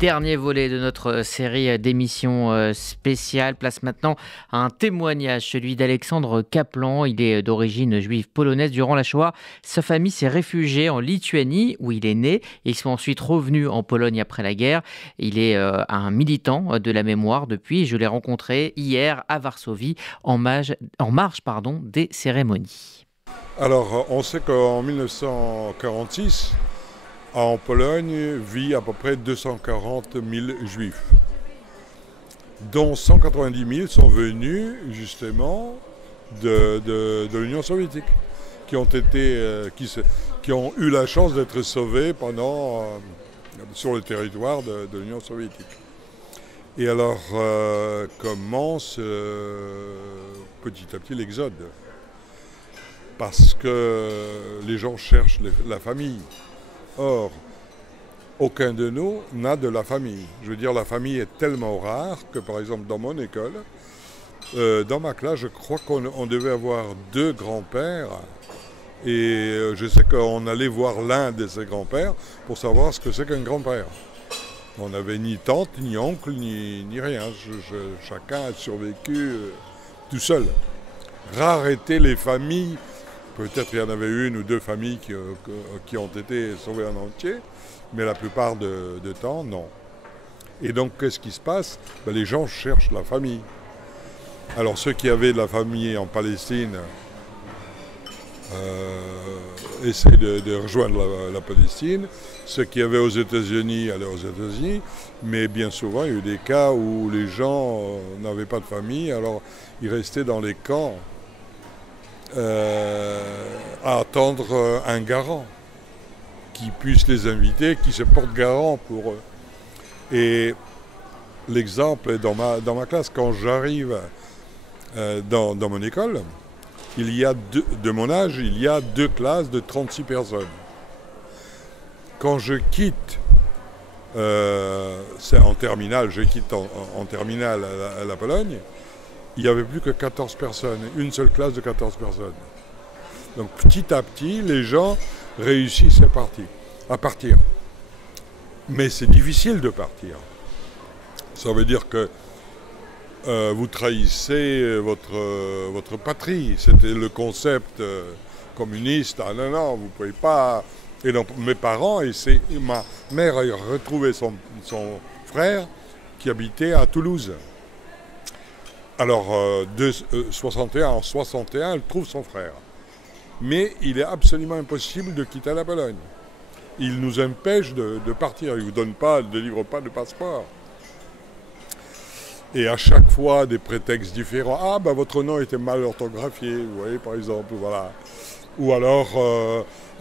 Dernier volet de notre série d'émissions spéciales. Place maintenant à un témoignage, celui d'Alexandre Kaplan. Il est d'origine juive polonaise. Durant la Shoah, sa famille s'est réfugiée en Lituanie, où il est né. Ils sont ensuite revenus en Pologne après la guerre. Il est un militant de la mémoire depuis. Je l'ai rencontré hier à Varsovie, en marge des cérémonies. Alors, on sait qu'en 1946, en Pologne, vit à peu près 240 000 juifs, dont 190 000 sont venus justement de l'Union soviétique, qui ont eu la chance d'être sauvés sur le territoire de l'Union soviétique. Et alors commence petit à petit l'exode, parce que les gens cherchent la famille. Or, aucun de nous n'a de la famille. Je veux dire, la famille est tellement rare que, par exemple, dans mon école, dans ma classe, je crois qu'on devait avoir 2 grands-pères. Et je sais qu'on allait voir l'un de ces grands-pères pour savoir ce que c'est qu'un grand-père. On n'avait ni tante, ni oncle, ni rien. Chacun a survécu tout seul. Rares étaient les familles. Peut-être il y en avait 1 ou 2 familles qui ont été sauvées en entier, mais la plupart de temps, non. Et donc, qu'est-ce qui se passe ? Les gens cherchent la famille. Alors, ceux qui avaient de la famille en Palestine essaient de rejoindre la Palestine. Ceux qui avaient aux États-Unis allaient aux États-Unis. Mais bien souvent, il y a eu des cas où les gens n'avaient pas de famille, alors ils restaient dans les camps. À attendre un garant qui puisse les inviter, qui se porte garant pour eux. Et l'exemple est dans ma classe. Quand j'arrive dans mon école, de mon âge, il y a 2 classes de 36 personnes. Quand je quitte, c'est en terminale, je quitte en terminale à la Pologne, il n'y avait plus que 14 personnes, une seule classe de 14 personnes. Donc petit à petit, les gens réussissent à partir. Mais c'est difficile de partir. Ça veut dire que vous trahissez votre patrie. C'était le concept communiste. Ah non, vous ne pouvez pas... Et donc mes parents, ma mère a retrouvé son frère qui habitait à Toulouse. Alors, en 61, elle trouve son frère. Mais il est absolument impossible de quitter la Pologne. Il nous empêche de partir. Il ne vous délivre pas de passeport. Et à chaque fois, des prétextes différents. Ah, votre nom était mal orthographié, vous voyez, par exemple, voilà. Ou alors,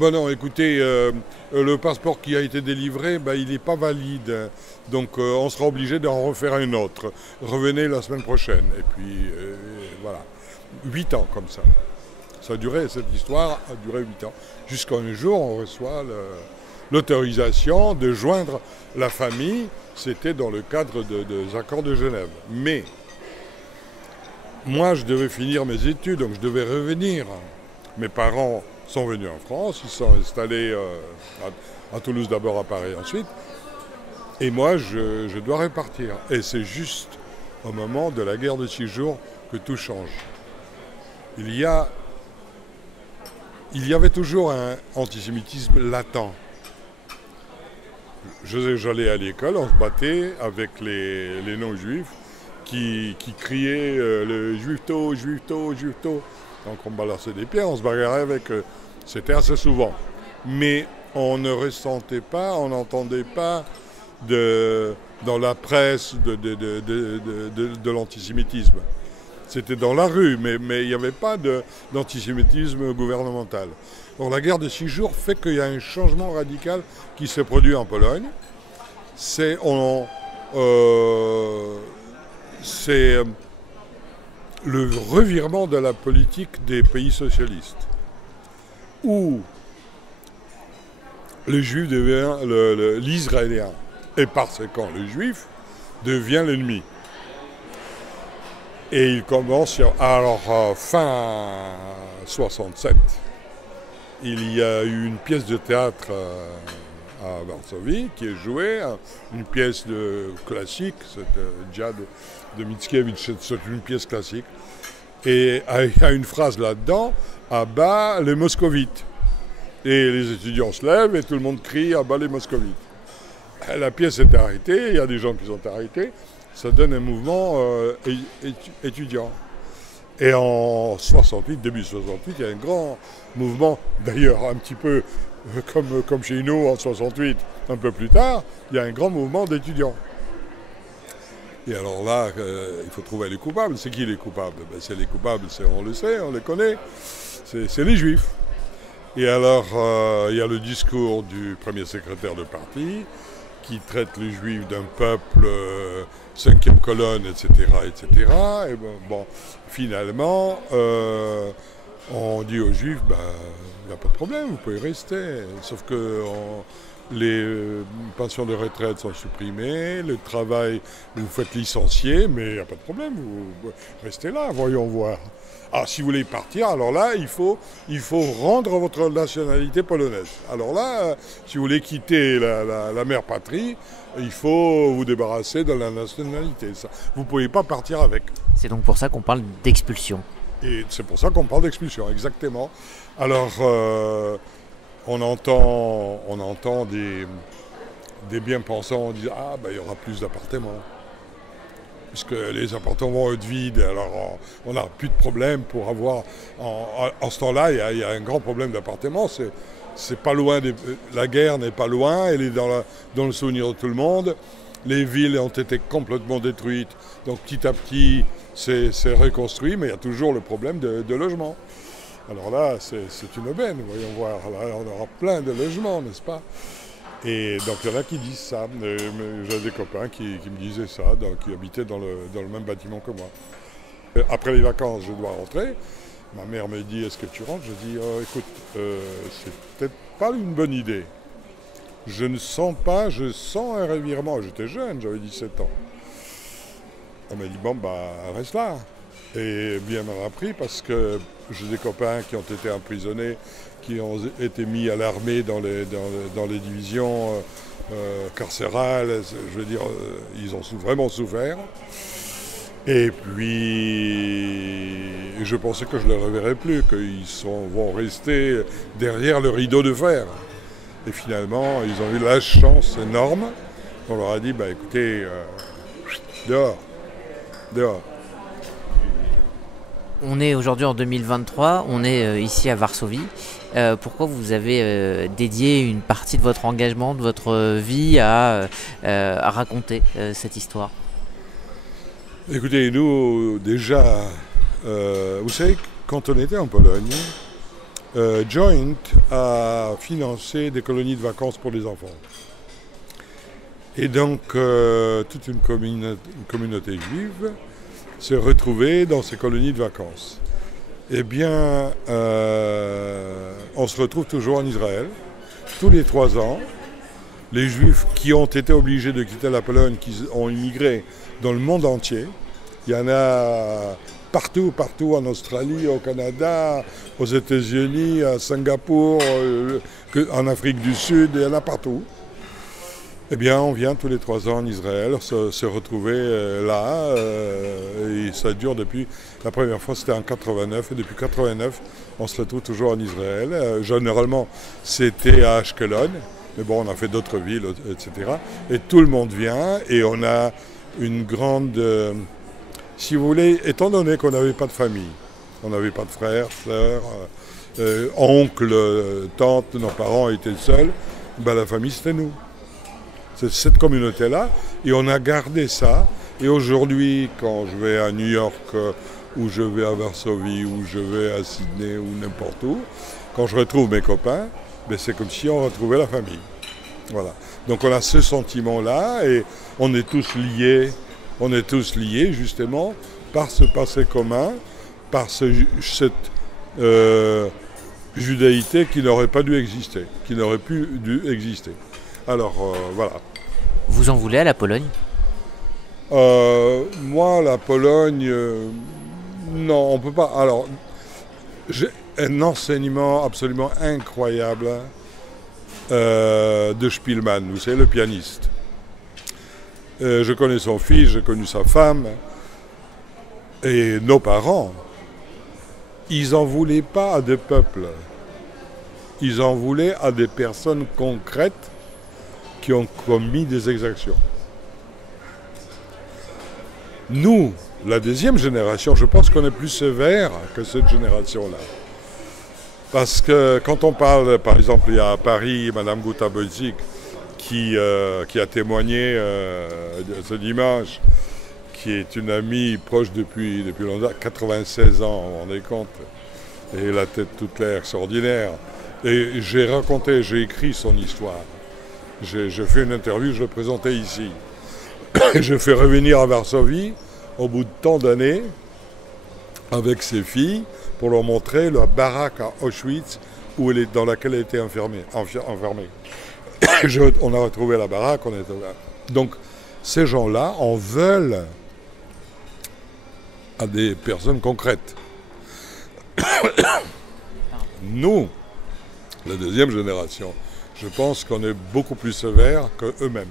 non, écoutez, le passeport qui a été délivré, il n'est pas valide. Donc, on sera obligé d'en refaire un autre. Revenez la semaine prochaine. Et puis, voilà. 8 ans comme ça. Cette histoire a duré 8 ans. Jusqu'à un jour, on reçoit l'autorisation de joindre la famille. C'était dans le cadre des accords de Genève. Mais, moi, je devais finir mes études, donc je devais revenir. Mes parents sont venus en France, ils sont installés à Toulouse d'abord, à Paris ensuite. Et moi, je dois repartir. Et c'est juste au moment de la guerre de 6 jours que tout change. Il y avait toujours un antisémitisme latent. J'allais à l'école, on se battait avec les non-juifs qui criaient le juifto, juifto, juifto. Donc on balançait des pierres, on se bagarrait avec eux. C'était assez souvent. Mais on ne ressentait pas, on n'entendait pas dans la presse de l'antisémitisme. C'était dans la rue, mais il n'y avait pas d'antisémitisme gouvernemental. Donc la guerre de 6 jours fait qu'il y a un changement radical qui se produit en Pologne. C'est le revirement de la politique des pays socialistes, où le juif devient l'israélien, et par conséquent le juif devient l'ennemi. Et il commence, alors fin 67, il y a eu une pièce de théâtre à Varsovie, qui est joué, une pièce classique, c'est Djad de Mickiewicz, c'est une pièce classique. Et il y a une phrase là-dedans, à bas les moscovites. Et les étudiants se lèvent et tout le monde crie à bas les moscovites. La pièce est arrêtée, il y a des gens qui sont arrêtés, ça donne un mouvement étudiant. Et en 68, début 68, il y a un grand mouvement, d'ailleurs un petit peu comme chez nous en 68, un peu plus tard, il y a un grand mouvement d'étudiants. Et alors là, il faut trouver les coupables. C'est qui les coupables? C'est les coupables, on le sait, on les connaît, c'est les Juifs. Et alors, il y a le discours du premier secrétaire de parti, qui traite les Juifs d'un peuple cinquième colonne, etc., etc. Et bon, finalement, on dit aux Juifs, il n'y a pas de problème, vous pouvez rester. Sauf que les pensions de retraite sont supprimées, le travail, vous faites licencier, mais il n'y a pas de problème, vous restez là, voyons voir. Alors, si vous voulez partir, alors là, il faut rendre votre nationalité polonaise. Alors là, si vous voulez quitter la mère patrie, il faut vous débarrasser de la nationalité. Ça, vous ne pouvez pas partir avec. C'est donc pour ça qu'on parle d'expulsion. Et c'est pour ça qu'on parle d'expulsion, exactement. Alors, on entend des bien-pensants dire « Ah, il y aura plus d'appartements ». Puisque les appartements vont être vides, alors on n'a plus de problème pour avoir... En ce temps-là, il y a un grand problème d'appartements. C'est pas loin, la guerre n'est pas loin, elle est dans le souvenir de tout le monde. Les villes ont été complètement détruites, donc petit à petit, c'est reconstruit, mais il y a toujours le problème de logement. Alors là, c'est une aubaine, voyons voir. Là, on aura plein de logements, n'est-ce pas? Et donc il y en a qui disent ça. J'ai des copains qui me disaient ça, qui habitaient dans le même bâtiment que moi. Après les vacances, je dois rentrer. Ma mère me dit, est-ce que tu rentres? Je dis, écoute, c'est peut-être pas une bonne idée. Je ne sens pas, je sens un revirement. J'étais jeune, j'avais 17 ans. Elle m'a dit, bon, reste là. Et bien m'en a pris parce que j'ai des copains qui ont été emprisonnés, qui ont été mis à l'armée dans les divisions carcérales. Je veux dire, ils ont vraiment souffert. Et puis, je pensais que je ne les reverrais plus, qu'ils vont rester derrière le rideau de fer. Et finalement, ils ont eu la chance énorme. On leur a dit, écoutez, dehors, dehors. On est aujourd'hui en 2023, on est ici à Varsovie. Pourquoi vous avez dédié une partie de votre engagement, de votre vie à raconter cette histoire? Écoutez, nous, déjà, vous savez, quand on était en Pologne, Joint a financé des colonies de vacances pour les enfants. Et donc, toute une communauté juive s'est retrouvée dans ces colonies de vacances. Eh bien, on se retrouve toujours en Israël, tous les 3 ans. Les Juifs qui ont été obligés de quitter la Pologne, qui ont immigré dans le monde entier. Il y en a partout en Australie, au Canada, aux États-Unis, à Singapour, en Afrique du Sud, il y en a partout. Eh bien, on vient tous les 3 ans en Israël se retrouver là, et ça dure depuis... La première fois, c'était en 89, et depuis 89, on se retrouve toujours en Israël. Généralement, c'était à Ashkelon, mais bon, on a fait d'autres villes, etc. Et tout le monde vient, et on a une grande... si vous voulez, étant donné qu'on n'avait pas de famille, on n'avait pas de frères, sœurs, oncles, tantes, nos parents étaient seuls, la famille, c'était nous. C'est cette communauté-là, et on a gardé ça. Et aujourd'hui, quand je vais à New York, ou je vais à Varsovie, ou je vais à Sydney, ou n'importe où, quand je retrouve mes copains, c'est comme si on retrouvait la famille. Voilà. Donc on a ce sentiment-là, et on est tous liés justement par ce passé commun, par cette judaïté qui n'aurait pas dû exister, qui n'aurait pu dû exister. Alors, voilà. Vous en voulez à la Pologne? Moi, la Pologne, non, on ne peut pas. Alors, j'ai un enseignement absolument incroyable de Spielmann, vous savez, le pianiste. Je connais son fils, j'ai connu sa femme. Et nos parents, ils n'en voulaient pas à des peuples. Ils en voulaient à des personnes concrètes qui ont commis des exactions. Nous, la deuxième génération, je pense qu'on est plus sévère que cette génération-là. Parce que quand on parle, par exemple, il y a à Paris, Madame Gouta-Bozic qui a témoigné ce dimanche, qui est une amie proche depuis longtemps, 96 ans, vous vous rendez compte, et la tête toute claire, extraordinaire. Et j'ai écrit son histoire. J'ai fait une interview, je le présentais ici. Je fais revenir à Varsovie, au bout de tant d'années, avec ses filles, pour leur montrer la baraque à Auschwitz dans laquelle elle était enfermée. On a retrouvé la baraque, on était là. Donc, ces gens-là en veulent à des personnes concrètes. Nous, la deuxième génération, je pense qu'on est beaucoup plus sévères qu'eux-mêmes.